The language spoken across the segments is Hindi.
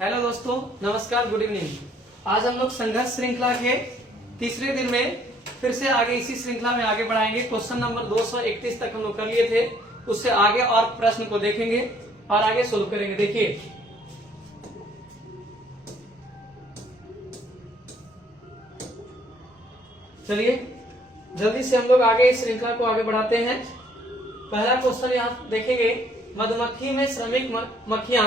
हेलो दोस्तों, नमस्कार, गुड इवनिंग। आज हम लोग संघर्ष श्रृंखला के तीसरे दिन में फिर से आगे इसी श्रृंखला में आगे बढ़ाएंगे। क्वेश्चन नंबर 231 तक हम लोग कर लिए थे, उससे आगे और प्रश्न को देखेंगे और आगे सोल्व करेंगे। देखिए, चलिए जल्दी से हम लोग आगे इस श्रृंखला को आगे बढ़ाते हैं। पहला क्वेश्चन यहाँ देखेंगे, मधुमक्खी में श्रमिक मक्खियां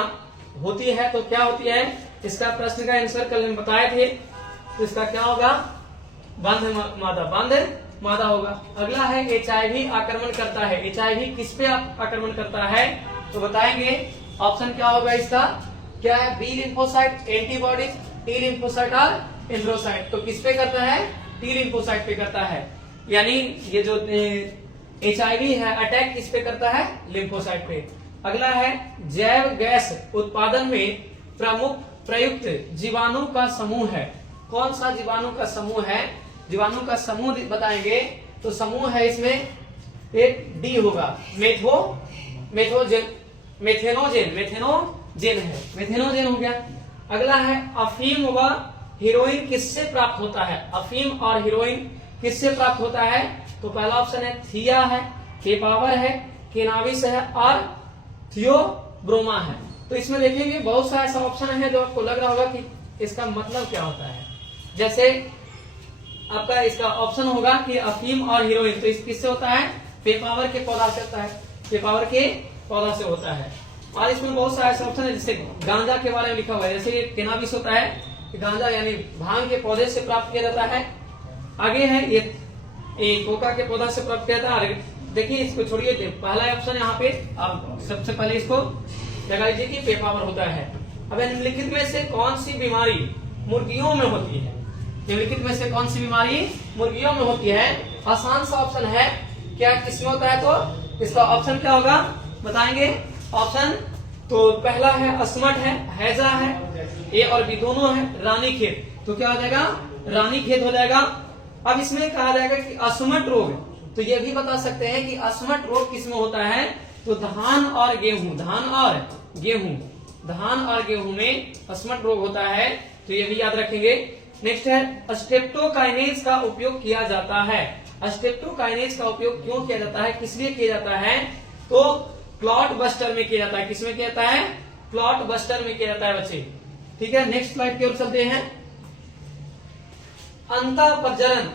होती है तो क्या होती है? इसका प्रश्न का आंसर कल हम बताए थे, तो इसका क्या होगा? बंध मादा होगा। अगला है HIV आक्रमण करता है। HIV किस पे आक्रमण करता है तो बताएंगे। ऑप्शन क्या होगा इसका? क्या है? B lymphocyte, antibodies, T lymphocyte और एंड्रोसाइट। तो किस पे करता है? टी लिम्फोसाइट पे करता है। यानी ये जो HIV है अटैक किस पे करता है? लिम्फोसाइट पे। अगला है, जैव गैस उत्पादन में प्रमुख प्रयुक्त जीवाणु का समूह है। कौन सा जीवाणु का समूह है? जीवाणु का समूह बताएंगे तो समूह है इसमें एक डी होगा, मेथेनोजेन हो गया। अगला है, अफीम व हीरोइन किससे प्राप्त होता है? अफीम और हीरोइन किससे प्राप्त होता है? तो पहला ऑप्शन है थिया है, केपावर है, केनाबिस है और थियोब्रोमा है। तो इसमें देखेंगे बहुत सा ऐसा ऑप्शन है जो आपको लग रहा होगा कि इसका मतलब क्या होता है। जैसे आपका इसका ऑप्शन होगा कि अफीम और हीरोइन, तो इस किससे होता है? पेपावर के पौधा से होता है, पेपावर के पौधा से होता है। और इसमें बहुत सारे ऐसे ऑप्शन है, जैसे गांजा के बारे में लिखा हुआ है। जैसे ये केनाबिस होता है, गांजा यानी भांग के पौधे से प्राप्त किया जाता है। आगे है ये कोका के पौधा से प्राप्त किया जाता है। देखिए इसको छोड़िए, पहला ऑप्शन यहाँ पे आप सबसे पहले इसको लगा लीजिए कि पेपावर होता है। अब निम्नलिखित में से कौन सी बीमारी मुर्गियों में होती है? निम्नलिखित में से कौन सी बीमारी मुर्गियों में होती है? आसान सा ऑप्शन है। क्या किसमें होता है? तो इसका ऑप्शन क्या होगा बताएंगे। ऑप्शन तो पहला है अस्मट है, हैजा है, ए और बी दोनों है, रानीखेत। तो क्या हो जाएगा? रानीखेत हो जाएगा। अब इसमें कहा जाएगा कि अस्मट रोग, तो ये भी बता सकते हैं कि अस्मट रोग किसमें होता है? तो धान और गेहूं में अस्मट रोग होता है, तो ये भी याद रखेंगे। नेक्स्ट है, स्ट्रेप्टोकाइनेज का उपयोग किया जाता है। स्ट्रेप्टोकाइनेज का उपयोग क्यों किया जाता है, किस लिए किया जाता है? तो क्लॉट बस्टर में किया जाता है। किसमें किया जाता है? क्लॉट बस्टर में किया जाता है बच्चे। ठीक है, नेक्स्ट स्लाइड की ओर चलते हैं। अंतःप्रजनन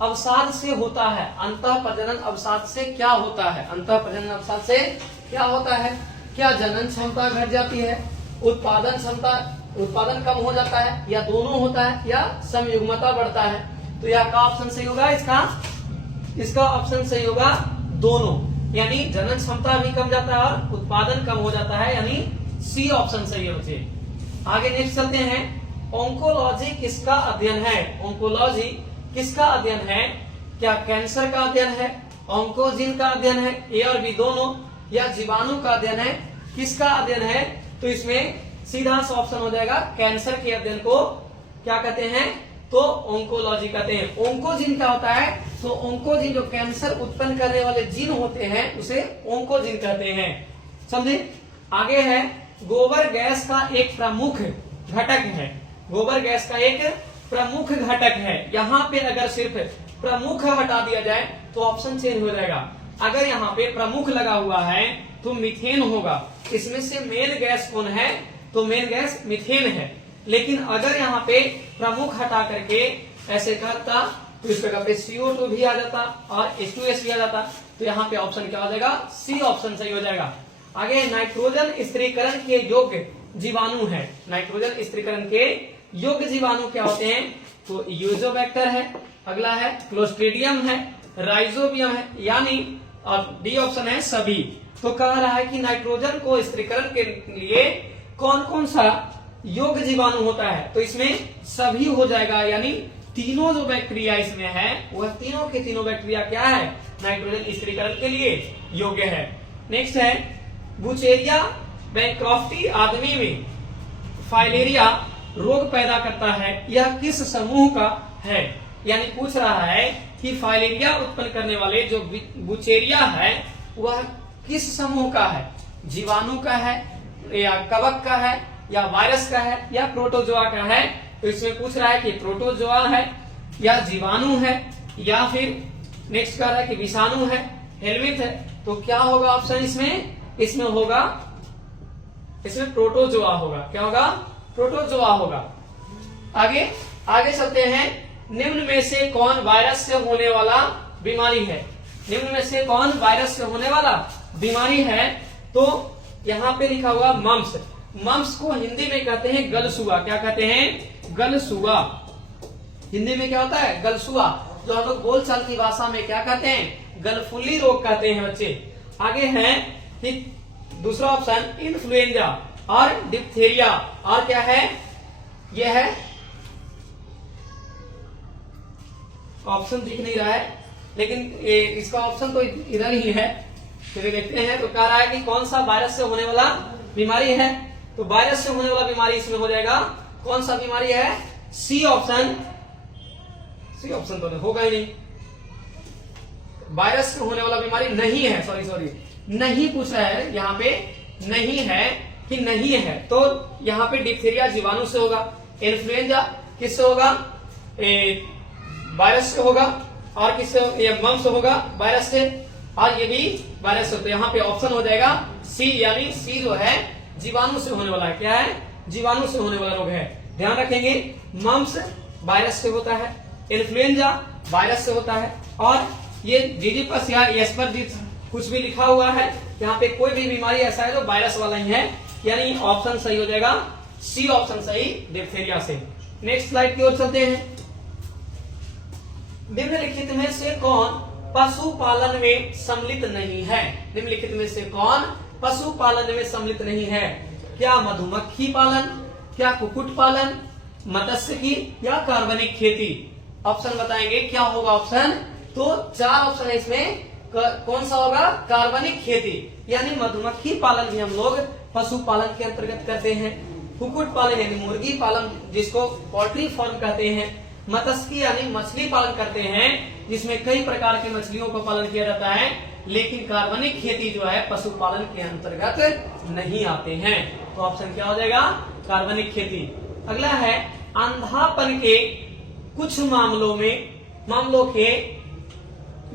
अवसाद से होता है। अंतःप्रजनन अवसाद से क्या होता है? अंतःप्रजनन अवसाद से क्या होता है? क्या जनन क्षमता घट जाती है, उत्पादन कम हो जाता है, या दोनों होता है, या समयुग्मता बढ़ता है? तो यह का ऑप्शन सही होगा? इसका ऑप्शन सही होगा दोनों, यानी जनन क्षमता भी कम जाता है और उत्पादन कम हो जाता है, यानी सी ऑप्शन सही है बच्चे। आगे नेक्स्ट चलते हैं, ऑन्कोलॉजी किसका अध्ययन है? ऑन्कोलॉजी किसका अध्ययन है? क्या कैंसर का अध्ययन है, ऑन्कोजीन का अध्ययन है, ए और बी दोनों, या जीवाणु का अध्ययन है? किसका अध्ययन है? तो इसमें सीधा सा ऑप्शन हो जाएगा, कैंसर के अध्ययन को क्या कहते हैं? तो ऑन्कोलॉजी कहते हैं। ऑन्कोजीन क्या होता है? तो ऑन्कोजीन जो कैंसर उत्पन्न करने वाले जीन होते हैं उसे ऑन्कोजीन कहते हैं। समझे? आगे है, गोबर गैस का एक प्रमुख घटक है। गोबर गैस का एक प्रमुख घटक है। यहाँ पे अगर सिर्फ प्रमुख हटा दिया जाए तो ऑप्शन चेंज हो जाएगा। अगर यहाँ पे प्रमुख लगा हुआ है तो मीथेन होगा। इसमें से मेन गैस कौन है? तो मेन गैस मीथेन है। लेकिन अगर यहाँ पे प्रमुख हटा करके ऐसे करता तो इस जगह पे CO2 भी आ जाता और H2S भी आ जाता। तो यहाँ पे ऑप्शन क्या हो जाएगा? सी ऑप्शन सही हो जाएगा। आगे, नाइट्रोजन स्थिरीकरण के योग्य जीवाणु है। नाइट्रोजन स्थिरीकरण के योग्य जीवाणु क्या होते हैं? तो यूजोबैक्टर है, अगला है क्लोस्ट्रीडियम है, राइजोबियम है, यानी और डी ऑप्शन है सभी। तो कह रहा है कि नाइट्रोजन को स्थिरीकरण के लिए कौन कौन सा योग्य जीवाणु होता है? तो इसमें सभी हो जाएगा, यानी तीनों जो बैक्टीरिया इसमें है वह तीनों के तीनों बैक्टीरिया क्या है? नाइट्रोजन स्थिरीकरण के लिए योग्य है। नेक्स्ट है, बुचेरिया बैनक्रॉफ्टी आदमी में फाइलेरिया रोग पैदा करता है, यह किस समूह का है? यानी पूछ रहा है कि फाइलेरिया उत्पन्न करने वाले जो बुचेरिया है वह किस समूह का है? जीवाणु का है, या कवक का है, या वायरस का है या प्रोटोजोआ का है। तो इसमें पूछ रहा है कि प्रोटोजोआ है या जीवाणु है या फिर नेक्स्ट कह रहा है कि विषाणु है, हेलमिंथ है। तो क्या होगा ऑप्शन इसमें? इसमें होगा, इसमें प्रोटोजोआ होगा। क्या होगा? प्रोटोजोआ होगा। आगे आगे चलते हैं। निम्न में से कौन वायरस से होने वाला बीमारी है? निम्न में से कौन वायरस से होने वाला बीमारी है? तो यहाँ पे लिखा हुआ मम्स। मम्स को हिंदी में कहते हैं गलसुआ। क्या कहते हैं? गलसुआ। हिंदी में क्या होता है? गलसुआ। जो हम लोग बोलचाल की भाषा में क्या कहते हैं? गलफुल्ली रोग कहते हैं बच्चे। आगे है ठीक दूसरा ऑप्शन इन्फ्लुएंजा और डिप्थेरिया। और क्या है? यह है ऑप्शन दिख नहीं रहा है, लेकिन इसका ऑप्शन तो इधर ही है। फिर देखते हैं। तो कह रहा है कि कौन सा वायरस से होने वाला बीमारी है? तो वायरस से होने वाला बीमारी इसमें हो जाएगा। कौन सा बीमारी है? C option. सी ऑप्शन तो होगा ही नहीं। वायरस से होने वाला बीमारी नहीं है। सॉरी नहीं पूछ रहा है यहाँ पे, नहीं है कि नहीं है। तो यहाँ पे डिप्थीरिया जीवाणु से होगा, इन्फ्लुएंजा किससे होगा? वायरस से होगा, और किससे? मम्स होगा वायरस से, और ये भी वायरस से। तो यहाँ पे ऑप्शन हो जाएगा सी, यानी सी जो है जीवाणु से होने वाला है। क्या है? जीवाणु से होने वाला रोग है। ध्यान रखेंगे, मम्स वायरस से होता है, इन्फ्लुएंजा वायरस से होता है, और ये जीजीपस या एस्परजिलस कुछ भी लिखा हुआ है यहाँ पे, कोई भी बीमारी ऐसा है जो वायरस वाला ही है। यानी ऑप्शन सही हो जाएगा सी ऑप्शन सही, डिप्थीरिया से। नेक्स्ट स्लाइड की ओर चलते हैं। निम्नलिखित में से कौन पशुपालन में सम्मिलित नहीं है? निम्नलिखित में से कौन पशुपालन में सम्मिलित नहीं है? क्या मधुमक्खी पालन, क्या कुक्कुट पालन, मत्स्यिकी या कार्बनिक खेती? ऑप्शन बताएंगे क्या होगा ऑप्शन? तो 4 ऑप्शन है इसमें। कौन सा होगा? कार्बनिक खेती, यानी मधुमक्खी पालन भी हम लोग पशुपालन के अंतर्गत करते हैं। कुक्कुट पालन यानी मुर्गी पालन, जिसको पोल्ट्री फार्म कहते हैं। मत्स्यिकी यानी मछली पालन करते हैं, जिसमें कई प्रकार की मछलियों का पालन किया जाता है। लेकिन कार्बनिक खेती जो है पशुपालन के अंतर्गत नहीं आते हैं। तो ऑप्शन क्या हो जाएगा? कार्बनिक खेती। अगला है अंधापन के कुछ मामलों के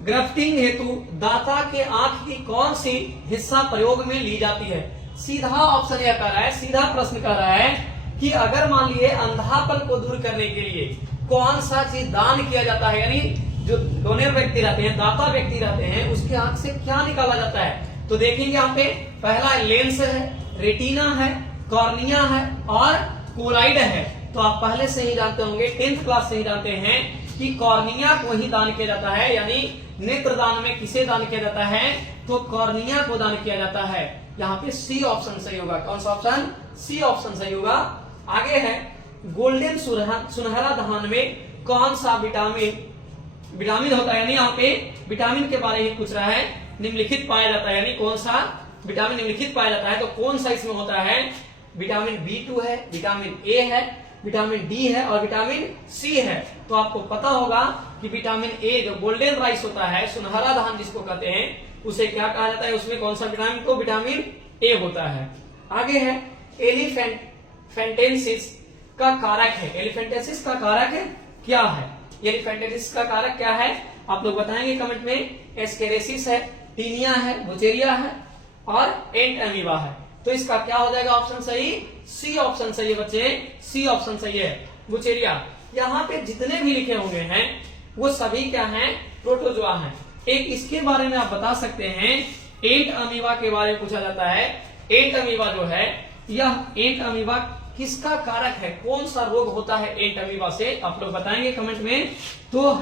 ग्राफ्टिंग हेतु दाता के आंख की कौन सी हिस्सा प्रयोग में ली जाती है? सीधा ऑप्शन यह कर रहा है, सीधा प्रश्न कर रहा है कि अगर मान लिए अंधापन को दूर करने के लिए कौन सा चीज दान किया जाता है, यानी जो डोनर व्यक्ति रहते हैं, दाता व्यक्ति रहते हैं, उसके आंख से क्या निकाला जाता है? तो देखेंगे यहाँ पे पहला लेंस है, रेटिना है, कॉर्निया है और कोराइड है। तो आप पहले से ही जानते होंगे, 10th क्लास से ही जानते हैं कि कॉर्निया को ही दान किया जाता है। यानी नेत्रदान में किसे दान किया जाता है? तो कॉर्निया को दान किया जाता है। यहाँ पे सी ऑप्शन सही होगा। कौन सा ऑप्शन? सी ऑप्शन सही होगा। आगे है गोल्डन सुनहरा धान में कौन सा विटामिन होता है? यानी यहाँ पे विटामिन के बारे में पूछ रहा है। निम्नलिखित पाया जाता है, यानी कौन सा विटामिन निम्नलिखित पाया जाता है? तो कौन सा इसमें होता है? विटामिन B2 है, विटामिन A है, विटामिन D है और विटामिन C है। तो आपको पता होगा कि विटामिन A जो गोल्डन राइस होता है, सुनहरा धान जिसको कहते हैं, उसे क्या कहा जाता है? उसमें कौन सा विटामिन? को विटामिन A होता है। आगे है एलिफेंटेंसिस का कारक है। एलिफेंटेंसिस का कारक क्या है? एलिफेंटेंसिस का कारक क्या है? आप लोग बताएंगे कमेंट में। एस्केरेसिस है, टीनिया है, बुचेरिया है और एंट अमीबा है। तो इसका क्या हो जाएगा ऑप्शन सही? सी ऑप्शन सही है बच्चे, सी ऑप्शन सही है, बुचेरिया। यहाँ पे जितने भी लिखे होंगे हैं वो सभी क्या हैं? प्रोटोजोआ हैं। एक इसके बारे में आप बता सकते हैं, एंट अमीबा के बारे में पूछा जाता है। एंट अमीबा जो है, यह एंट अमीबा किसका कारक है? कौन सा रोग होता है एंट अमीबा से? आप लोग बताएंगे कमेंट में। तो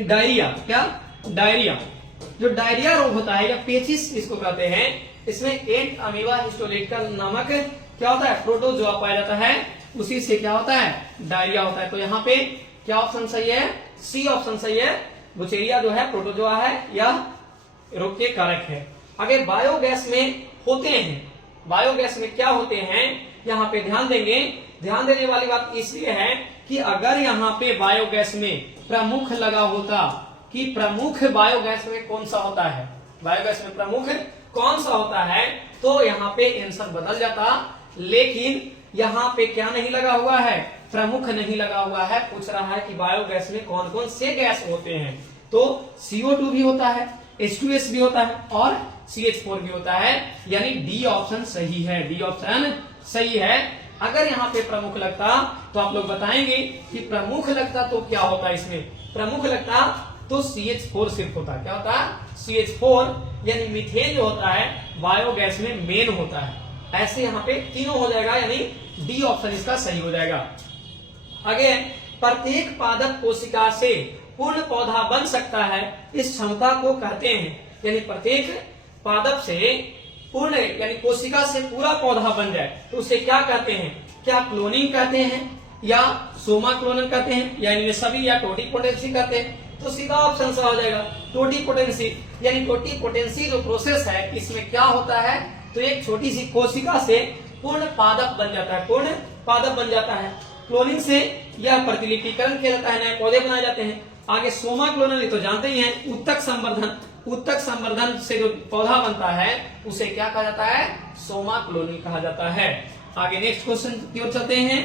डायरिया। क्या? डायरिया। जो डायरिया रोग होता है या पेचिस इसको कहते हैं, इसमें एंट अमीबा हिस्टोलिटिका नामक क्या होता है? प्रोटोजोआ पाया जाता है। उसी से क्या होता है? डायरिया होता है। तो यहाँ पे क्या ऑप्शन सही है? सी ऑप्शन सही है। बुचेरिया जो है प्रोटोजोआ है, यह रोग के कारक है। आगे बायोगैस में होते हैं, बायोगैस में क्या होते हैं? यहाँ पे ध्यान देंगे। ध्यान देने वाली बात इसलिए है कि अगर यहाँ पे बायोगैस में प्रमुख लगा होता कि प्रमुख बायोगैस में कौन सा होता है? बायोगैस में प्रमुख कौन सा होता है, तो यहाँ पे आंसर बदल जाता, लेकिन यहाँ पे क्या नहीं लगा हुआ है, प्रमुख नहीं लगा हुआ है। पूछ रहा है कि बायोगैस में कौन कौन से गैस होते हैं, तो CO2 भी होता है, H2S भी होता है और CH4 भी होता है, यानी डी ऑप्शन सही है, डी ऑप्शन सही है। अगर यहाँ पे प्रमुख लगता तो आप लोग बताएंगे कि प्रमुख लगता तो क्या होता, इसमें प्रमुख लगता तो CH4 सिर्फ होता, क्या होता है, CH4, यानी मीथेन जो होता है बायोगैस में मेन होता है। ऐसे यहाँ पे तीनों हो जाएगा, यानी डी ऑप्शन इसका सही हो जाएगा। आगे, प्रत्येक पादप कोशिका से पूर्ण पौधा बन सकता है, इस क्षमता को कहते हैं, यानी प्रत्येक पादप से पूर्ण, यानी कोशिका से पूरा पौधा बन जाए तो उसे क्या कहते हैं, क्या क्लोनिंग कहते हैं या सोमा क्लोनन कहते हैं, या इनमें सभी, या टोटिपोटेंसी कहते हैं। तो सीधा ऑप्शन सा हो जाएगा टोटिपोटेंसी, यानी टोटिपोटेंसी जो प्रोसेस है इसमें क्या होता है, तो एक छोटी सी कोशिका से पूर्ण पादप बन जाता है, पूर्ण पादप बन जाता है। क्लोनिंग से यह प्रतिलिपिकरण किया जाता है, नए पौधे बनाए जाते हैं। आगे सोमा क्लोनल तो जानते ही हैं, उत्तक संवर्धन, उत्तक संवर्धन से जो पौधा बनता है उसे क्या कहा जाता है, सोमा क्लोनल कहा जाता है। आगे नेक्स्ट क्वेश्चन की ओर चलते हैं।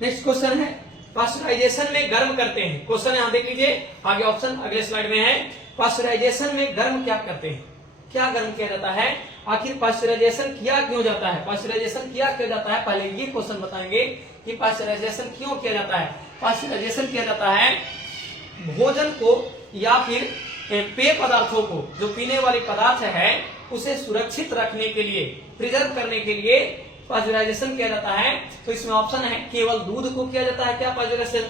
नेक्स्ट क्वेश्चन है पास्चराइजेशन में गर्म करते हैं, क्वेश्चन यहाँ देख लीजिए, आगे ऑप्शन अगले स्लाइड में है। पास्चराइजेशन में गर्म क्या करते हैं, क्या गर्म किया जाता है, आखिर पास्चराइजेशन किया क्यों जाता है, पास्चराइजेशन किया क्यों जाता है, पहले ये क्वेश्चन बताएंगे कि पास्चराइजेशन क्यों किया जाता है। पास्चराइजेशन किया जाता है भोजन को या फिर पेय पदार्थों को, जो पीने वाले पदार्थ है उसे सुरक्षित रखने के लिए, प्रिजर्व करने के लिए पास्चराइजेशन किया जाता है। तो इसमें ऑप्शन है, केवल दूध को किया जाता है क्या पास्चराइजेशन,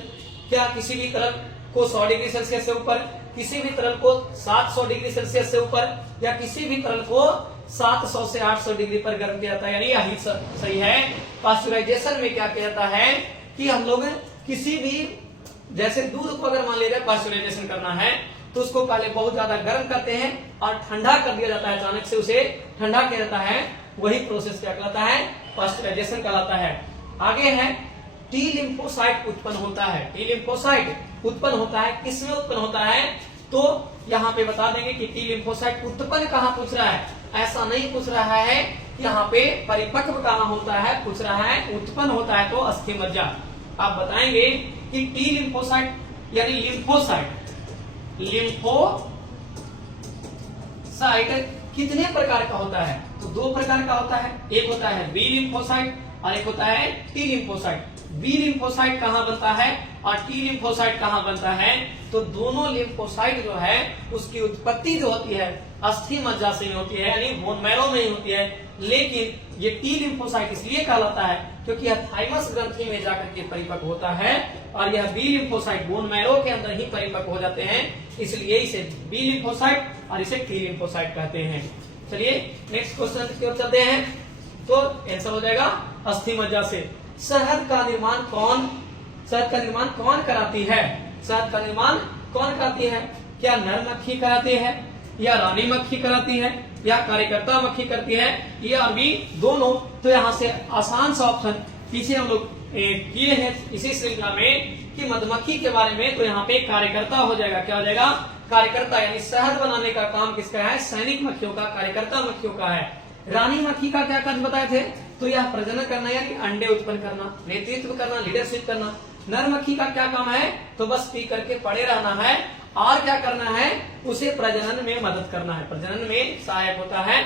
क्या किसी भी तरल को 100 डिग्री सेल्सियस से ऊपर, किसी भी तरल को 700 डिग्री सेल्सियस से ऊपर, या किसी भी तरल को 700 से 800 डिग्री पर गर्म किया जाता है, यानी यही सही है। पास्चराइजेशन में क्या किया जाता है कि हम लोग किसी भी, जैसे दूध को अगर मान लीजिए पास्चराइजेशन करना है तो उसको पहले बहुत ज्यादा गर्म करते हैं और ठंडा कर दिया जाता है, अचानक से उसे ठंडा किया जाता है, वही प्रोसेस क्या कहलाता है, पास्चराइजेशन कहलाता है। आगे है टी लिम्फोसाइट उत्पन्न होता है, टी लिम्फोसाइट उत्पन्न होता है, किसमें उत्पन्न होता है, तो यहाँ पे बता देंगे कि टी लिम्फोसाइट उत्पन्न कहाँ पूछ रहा है, ऐसा नहीं पूछ रहा है यहाँ पे परिपक्व कहाँ होता है, पूछ रहा है उत्पन्न होता है तो अस्थि मज्जा। आप बताएंगे कि टी लिम्फोसाइट यानी लिम्फोसाइट, लिम्फोसाइट कितने प्रकार का होता है, तो 2 प्रकार का होता है, एक होता है बी लिम्फोसाइट और एक होता है टी लिम्फोसाइट। बी लिम्फोसाइट कहाँ बनता है और टी लिम्फोसाइट कहाँ बनता है, तो दोनों लिम्फोसाइट जो है उसकी उत्पत्ति जो होती है अस्थि मज्जा से ही होती है, यानी बोन मैरो में ही होती है। लेकिन ये टी लिम्फोसाइट इसलिए कहलाता है क्योंकि यह थाइमस ग्रंथि में जाकर के परिपक्व होता है, और यह बी लिम्फोसाइट बोन मैरो के अंदर ही परिपक्व हो जाते हैं, इसलिए इसे बी लिम्फोसाइट और इसे टी लिम्फोसाइट कहते हैं। चलिए नेक्स्ट क्वेश्चन की ओर चलते हैं, तो आंसर हो जाएगा अस्थि मज्जा से। शहद का निर्माण कौन, शहद का निर्माण कौन कराती है, शहद का निर्माण कौन कराती है, क्या नर मक्खी कराती है या रानी मक्खी कराती है या कार्यकर्ता मक्खी करती है, या अभी दोनों। तो यहाँ से आसान सा ऑप्शन पीछे हम लोग किए हैं इसी श्रृंखला में कि मधुमक्खी के बारे में, तो यहाँ पे कार्यकर्ता हो जाएगा, क्या हो जाएगा, कार्यकर्ता, यानी शहद बनाने का काम किसका है, सैनिक मक्खियों का, कार्यकर्ता मक्खियों का है। रानी मक्खी का क्या कार्य बताए थे, तो यह प्रजनन करना, यानी अंडे उत्पन्न करना, नेतृत्व करना, लीडरशिप करना। नर मक्खी का क्या काम है, तो बस पी करके पड़े रहना है, और क्या करना है, उसे प्रजनन में मदद करना है, प्रजनन में सहायक होता है,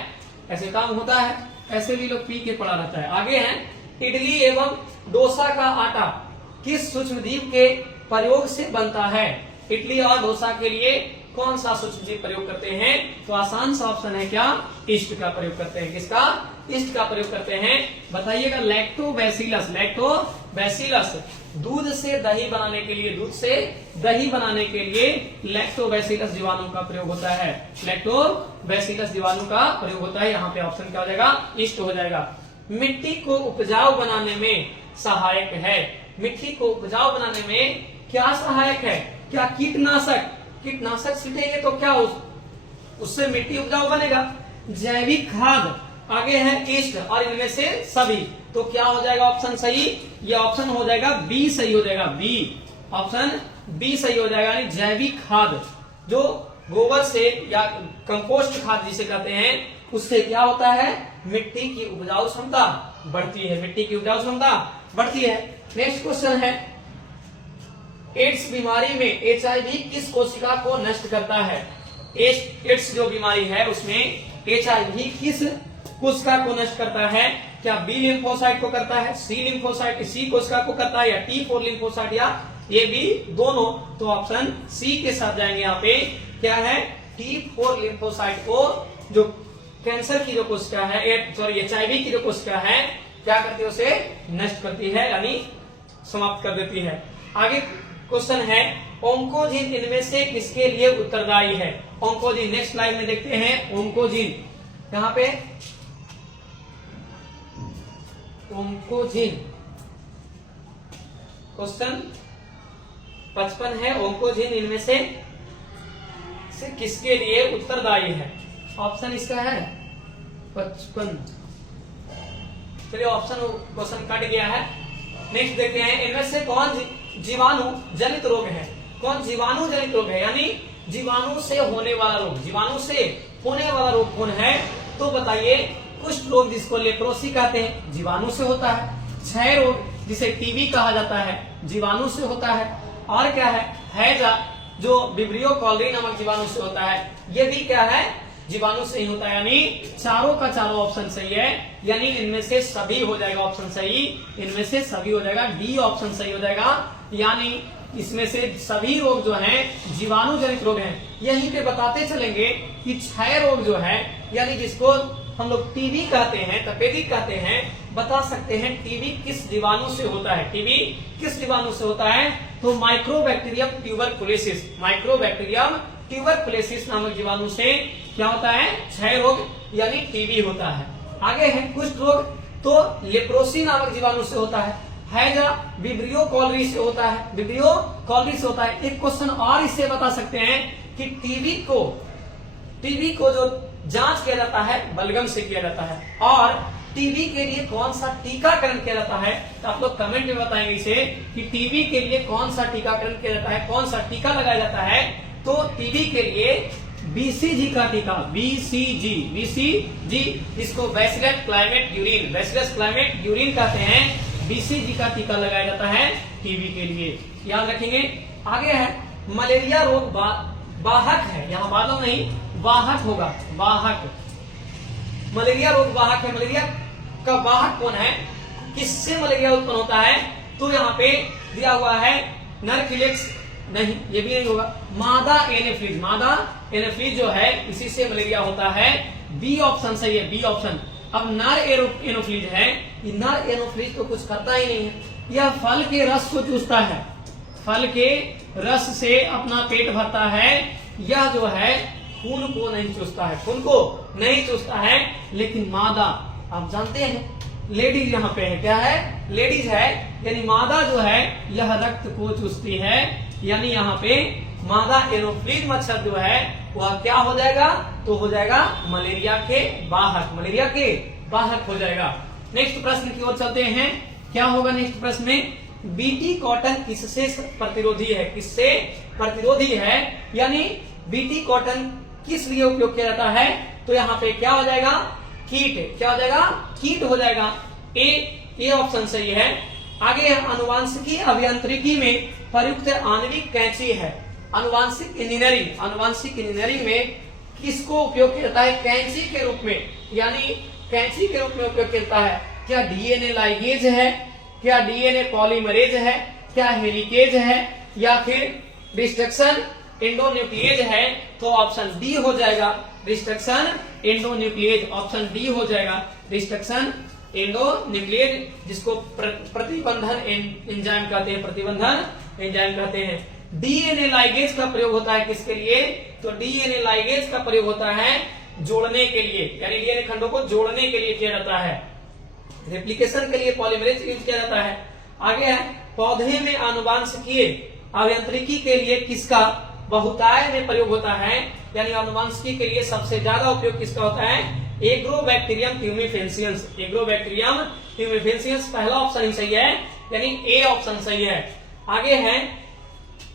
ऐसे काम होता है, ऐसे भी लोग पी के पड़ा रहता है। आगे है इडली एवं डोसा का आटा किस सूक्ष्मजीव के प्रयोग से बनता है, इडली और डोसा के लिए कौन सा सूक्ष्मजीव प्रयोग करते हैं, तो आसान सा ऑप्शन है क्या, ईस्ट का प्रयोग करते हैं, किसका, ईस्ट का प्रयोग करते हैं। बताइएगा लैक्टोबैसिलस, लैक्टोबैसिलस दूध से दही बनाने के लिए, दूध से दही बनाने के लिए लैक्टोबैसिलस जीवाणु का प्रयोग होता है, लैक्टोबैसिलस जीवाणु का प्रयोग होता है। यहाँ पे ऑप्शन क्या हो जाएगा, ईस्ट हो जाएगा। मिट्टी को उपजाऊ बनाने में सहायक है, मिट्टी को उपजाऊ बनाने में क्या सहायक है, क्या कीटनाशक, कीटनाशक छीटेंगे तो क्या उससे मिट्टी उपजाऊ बनेगा, जैविक खाद। आगे है ईस्ट, और इनमें से सभी, तो क्या हो जाएगा ऑप्शन सही, ये ऑप्शन हो जाएगा बी सही हो जाएगा, बी, ऑप्शन बी सही हो जाएगा, यानी जैविक खाद, जो गोबर से या कंपोस्ट खाद जिसे कहते हैं, उससे क्या होता है, मिट्टी की उपजाऊ क्षमता बढ़ती है, मिट्टी की उपजाऊ क्षमता बढ़ती है। नेक्स्ट क्वेश्चन है, एड्स बीमारी में HIV किस कोशिका को नष्ट करता है? एड्स जो बीमारी है उसमें HIV किस कोशिका को नष्ट करता है? क्या बी लिम्फोसाइट को करता है, सी लिम्फोसाइट सी कोशिका को करता है, या T4 लिम्फोसाइट, या ये भी दोनों? तो ऑप्शन सी के साथ जाएंगे। यहाँ पे क्या है, T4 लिम्फोसाइट को, जो कैंसर की जो कोशिका है, HIV की जो कोशिका है, क्या करती है, उसे नष्ट करती है, यानी समाप्त कर देती है। आगे क्वेश्चन है, ओंकोजीन इनमें से किसके लिए उत्तरदायी है? ओंकोजीन नेक्स्ट स्लाइड में देखते हैं। ओंकोजीन, यहाँ पे ओंकोजीन क्वेश्चन 55 है, ओंकोजीन इनमें से किसके लिए उत्तरदायी है? ऑप्शन इसका है 55। चलिए ऑप्शन क्वेश्चन कट गया है। नेक्स्ट देखते हैं, इनमें से कौन जीवाणु जनित रोग है? कौन जीवाणु जनित रोग है, यानी जीवाणु से होने वाला रोग, जीवाणु से होने वाला रोग कौन है? तो बताइए। कुष्ठ रोग जिसको लेप्रोसी कहते हैं, जीवाणु से होता है। क्षय रोग जिसे टीबी कहा जाता है, जीवाणु से होता है। और क्या है, हैजा जो विब्रियो कॉलरी नामक जीवाणु से होता है, ये भी क्या है, जीवाणु से ही होता है। यानी चारों का चारों ऑप्शन सही है, यानी इनमें से सभी हो जाएगा ऑप्शन सही, इनमें से सभी हो जाएगा, डी ऑप्शन सही हो जाएगा। यानी इसमें से सभी रोग जो हैं जीवाणु जनित रोग हैं। यहीं पे बताते चलेंगे कि क्षय रोग जो है, यानी जिसको हम लोग टीबी कहते हैं, तपेदिक कहते हैं, बता सकते हैं टीबी किस जीवाणु से होता है, टीबी किस जीवाणु से होता है? तो माइक्रोबैक्टीरियम ट्यूबरकुलोसिस, माइक्रोबैक्टीरियम ट्यूबरकुलोसिस नामक जीवाणु से क्या होता है, क्षय रोग यानी टीबी होता है। आगे है कुष्ठ रोग, तो लेप्रोसी नामक जीवाणु से होता है। हैजा विब्रियो कॉलरी से होता है, विब्रियो कॉलरी से होता है। एक क्वेश्चन और इससे बता सकते हैं कि टीबी को जो जांच किया जाता है बलगम से किया जाता है, और टीबी के लिए कौन सा टीकाकरण किया जाता है? तो आप लोग कमेंट में बताएंगे इसे कि टीबी के लिए कौन सा टीकाकरण किया जाता है, कौन सा टीका लगाया जाता है? तो टीबी के लिए BCG का टीका, BCG इसको bacillus climate urine, bacillus climate urine कहते हैं। BCG का टीका लगाया जाता है टीबी के लिए, याद रखेंगे। आगे है मलेरिया रोग वाहक है, यहाँ मालूम नहीं, वाहक होगा, वाहक। मलेरिया रोग वाहक है। मलेरिया का वाहक कौन है, किससे मलेरिया उत्पन्न होता है? तो यहाँ पे दिया हुआ है नरकिलेक्स, नहीं ये भी नहीं होगा, मादा एनोफिलीज, मादा एनोफिलीज जो है इसी से मलेरिया होता है। बी ऑप्शन सही है, बी ऑप्शन। अब नर एनोफिलीज है, ये नर एनोफिलीज तो कुछ करता ही नहीं है, यह फल के रस को चूसता है, फल के रस से अपना पेट भरता है। यह जो है खून को नहीं चूसता है, खून को नहीं चूसता है। लेकिन मादा, आप जानते हैं लेडीज यहाँ पे है, क्या है, लेडीज है, यानी मादा जो है यह रक्त को चूसती है। यानी यहाँ पे मादा एनोफिलीज मच्छर जो है वह क्या हो जाएगा, तो हो जाएगा मलेरिया के वाहक, मलेरिया के वाहक हो जाएगा। नेक्स्ट प्रश्न की ओर चलते हैं, क्या होगा नेक्स्ट प्रश्न में? बीटी कॉटन किससे प्रतिरोधी है, किससे प्रतिरोधी है? यानी बीटी कॉटन किस लिए उपयोग किया जाता है? तो यहाँ पे क्या हो जाएगा, कीट, क्या हो जाएगा, कीट हो जाएगा। ए ऑप्शन सही है। आगे अनुवांशिकी अभियांत्रिकी में प्रयुक्त आणविक कैंची है। अनुवांशिक इंजीनियरिंग में किसको उपयोग किया जाता है? कैंची के रूप में, यानी कैंची के रूप में उपयोग किया जाता है। क्या डीएनए लाइगेज है, क्या डीएनए पॉलीमरेज है, क्या हेलिकेज है, या फिर डिस्ट्रक्शन एंडोन्यूक्लिएज है? तो ऑप्शन डी हो जाएगा, डिस्ट्रक्शन एंडोन्यूक्लिएज, ऑप्शन डी हो जाएगा, डिस्ट्रक्शन एंडोन्यूक्लिएज, जिसको प्रतिबंधन एंजाइम कहते हैं, प्रतिबंधन एंजाइम कहते हैं। डीएनए लाइगेज का प्रयोग होता है किसके लिए? तो डीएनए लाइगेज का प्रयोग होता है जोड़ने के लिए, यानी डीएनए खंडों को जोड़ने के लिए किया जाता है। रेप्लिकेशन के लिए पॉलीमरेज यूज किया जाता है। आगे है पौधे में आनुवांशिकीय अभियांत्रिकी के लिए किसका बहुताय में प्रयोग होता है? यानी आनुवांशिकी के लिए सबसे ज्यादा उपयोग किसका होता है? एग्रोबैक्टीरियम ट्यूमेफेंसियंस, एग्रोबैक्टीरियम ट्यूमेफेंसियंस पहला ऑप्शन ही सही है, यानी ए ऑप्शन सही है। आगे है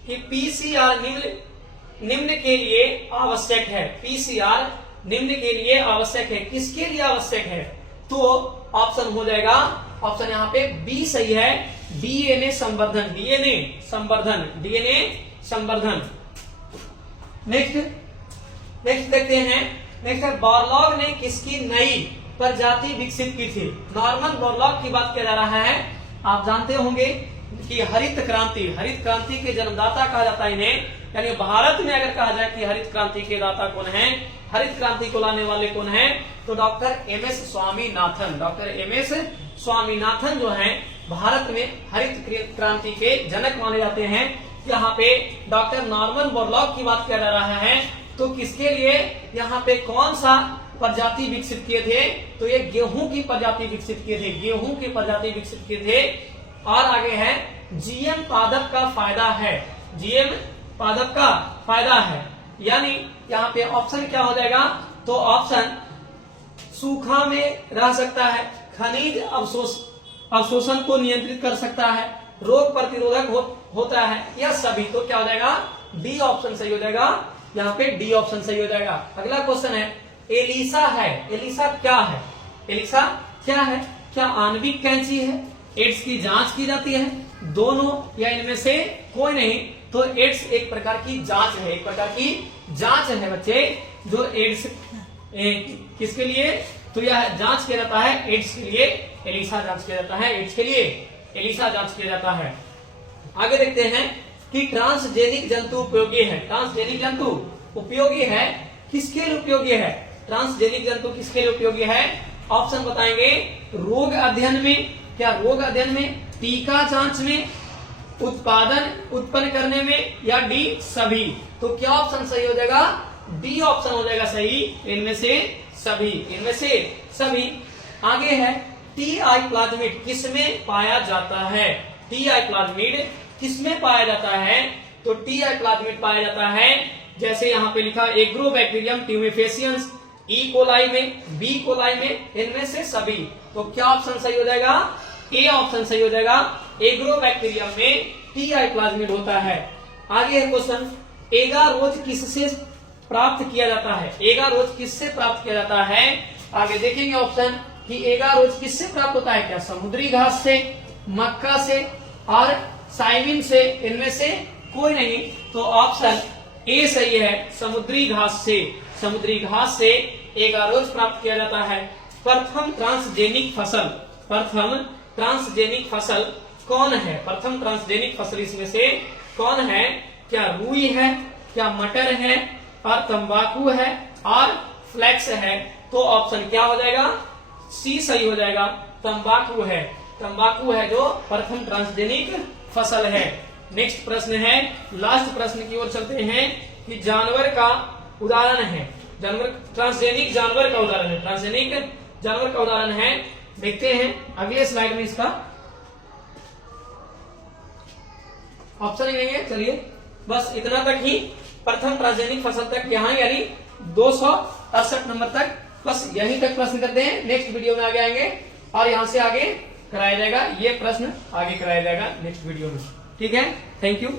कि पीसीआर निम्न के लिए आवश्यक है। पीसीआर निम्न के लिए आवश्यक है। किसके लिए आवश्यक है? तो ऑप्शन हो जाएगा, ऑप्शन यहाँ पे बी सही है, डीएनए संवर्धन। डीएनए संवर्धन, डीएनए संवर्धन। नेक्स्ट देखते हैं। नेक्स्ट, बॉरलॉग ने किसकी नई प्रजाति विकसित की थी? नॉर्मन बॉरलॉग की बात किया जा रहा है। आप जानते होंगे कि हरित क्रांति के जन्मदाता कहा जाता है इन्हें। यानी भारत में अगर कहा जाए कि हरित क्रांति के दाता कौन है, हरित क्रांति को लाने वाले कौन है, तो doctor MS Swaminathan. Doctor MS Swaminathan जो है भारत में हरित क्रांति के जनक माने जाते हैं। यहाँ पे डॉक्टर नॉर्मन बोरलॉग की बात किया जा रहा है, तो किसके लिए यहाँ पे कौन सा प्रजाति विकसित किए थे? तो ये गेहूं की प्रजाति विकसित किए थे, गेहूं की प्रजाति विकसित किए थे। और आगे है जीएम पादप का फायदा है, जीएम पादप का फायदा है। यानी यहाँ पे ऑप्शन क्या हो जाएगा? तो ऑप्शन सूखा में रह सकता है, खनिज अवशोषण को नियंत्रित कर सकता है, रोग प्रतिरोधक होता है, या सभी। तो क्या हो जाएगा? डी ऑप्शन सही हो जाएगा। यहाँ पे डी ऑप्शन सही हो जाएगा। अगला क्वेश्चन है, एलिसा है। एलिसा क्या है? एलिसा क्या है? क्या आणविक कैंची है? एड्स की जांच की जाती है? दोनों या इनमें से कोई नहीं? तो एड्स एक प्रकार की जांच है, एक प्रकार की जांच है बच्चे। जो एड्स किसके लिए? तो यह जांच किया जाता है एड्स के लिए, एलिसा जांच किया जाता है एड्स के लिए, एलिसा जांच किया जाता है। आगे देखते हैं कि ट्रांसजेनिक जंतु उपयोगी है। ट्रांसजेनिक जंतु उपयोगी है, किसके लिए उपयोगी है? ट्रांसजेनिक जंतु किसके लिए उपयोगी है? ऑप्शन बताएंगे, रोग अध्ययन में, क्या रोग अध्ययन में, टीका जांच में, उत्पादन उत्पन्न करने में, या डी सभी। तो क्या ऑप्शन सही हो जाएगा? डी ऑप्शन हो जाएगा सही, इनमें से सभी, इनमें से सभी। आगे है, टी आई प्लाज्मिड किसमें पाया जाता है? टी आई प्लाज्मिड किसमें पाया जाता है? तो टी आई प्लाज्मिड पाया जाता है, जैसे यहाँ पे लिखा, एग्रोबैक्टीरियम ट्यूमेफेसियंस, ई कोलाई में, बी कोलाई में, इनमें से सभी। तो क्या ऑप्शन सही हो जाएगा? ए ऑप्शन सही हो जाएगा। एग्रोबैक्टीरियम में टी आई प्लाज्मिड होता है। आगे है क्वेश्चन, एगारोज किससे प्राप्त किया जाता है? एगारोज किससे प्राप्त किया जाता है? आगे देखेंगे ऑप्शन कि एगारोज किससे प्राप्त होता है। क्या समुद्री घास से, मक्का से और साइविन से? इनमें से कोई नहीं। तो ऑप्शन ए सही है, समुद्री घास से, समुद्री घास से एगारोज प्राप्त किया जाता है। प्रथम ट्रांसजेनिक फसल, प्रथम ट्रांसजेनिक फसल कौन है? प्रथम ट्रांसजेनिक फसल इसमें से कौन है? क्या रुई है, क्या मटर है, और तंबाकू है, और फ्लेक्स है? तो ऑप्शन क्या हो जाएगा? सी सही हो जाएगा, तंबाकू है। तंबाकू है जो प्रथम ट्रांसजेनिक फसल है। नेक्स्ट प्रश्न है, लास्ट प्रश्न की ओर चलते हैं कि जानवर का उदाहरण है, जानवर ट्रांसजेनिक जानवर का उदाहरण है, ट्रांसजेनिक जानवर का उदाहरण है। देखते हैं अगले स्लाइड में, इसका ऑप्शन ही नहीं है। चलिए बस इतना तक ही, प्रथम ट्रांसजेनिक फसल तक यहाँ, यानी 268 नंबर तक, बस यहीं तक प्रश्न करते हैं। नेक्स्ट वीडियो में आगे आएंगे और यहाँ से आगे कराया जाएगा, ये प्रश्न आगे कराया जाएगा नेक्स्ट वीडियो में। ठीक है, थैंक यू।